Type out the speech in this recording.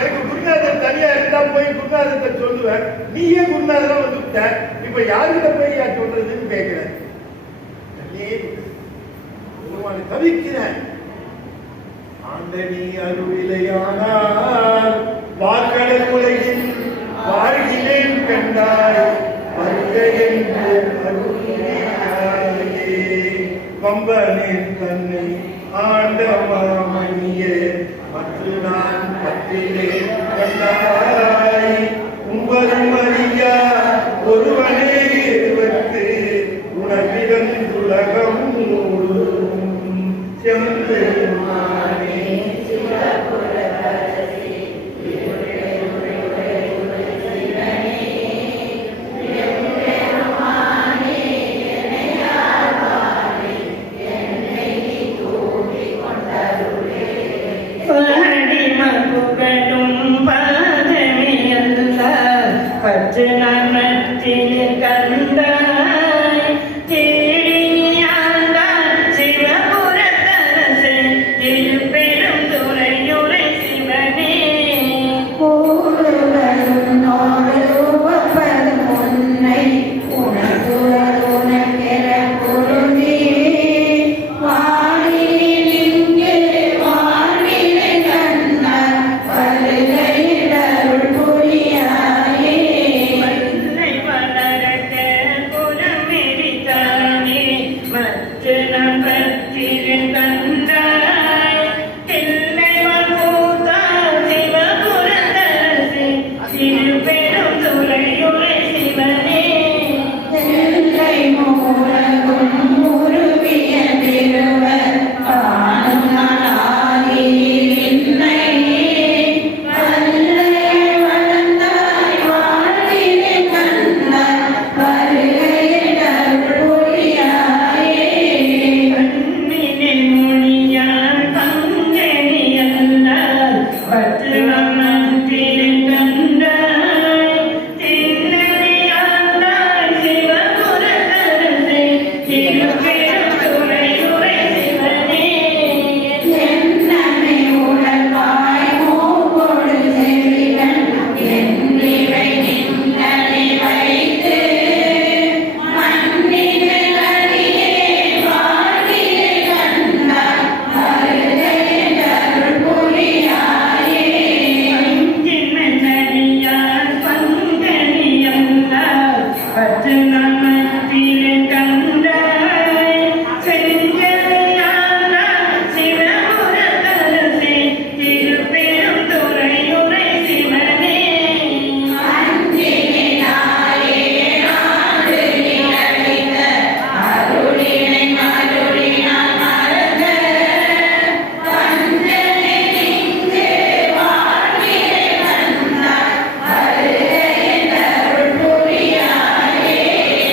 எனக்கு குருநாதர் தனியா இருந்தா போய் குருநாதத்தை சொல்லுவேன். நீயே குருநாதரா வந்துட்ட, இப்ப யாருக்கிட்ட போய் யார் சொல்றதுன்னு கேட்கிறேன். தவிக்கிறேன். ஆண்டனி அருவிலையானால் வார்கடல் உலகில் வாழ்கிறேன் கண்டாய் வருகையின் வம்பனின் தன்னை ஆண்டமாமணியே மற்ற நான் பற்றிலே கண்டாய் உம்பரும் அறியா ஒருவனே இருவத்து உணவிடன் உலகம் செம்பெருமானே பச்சை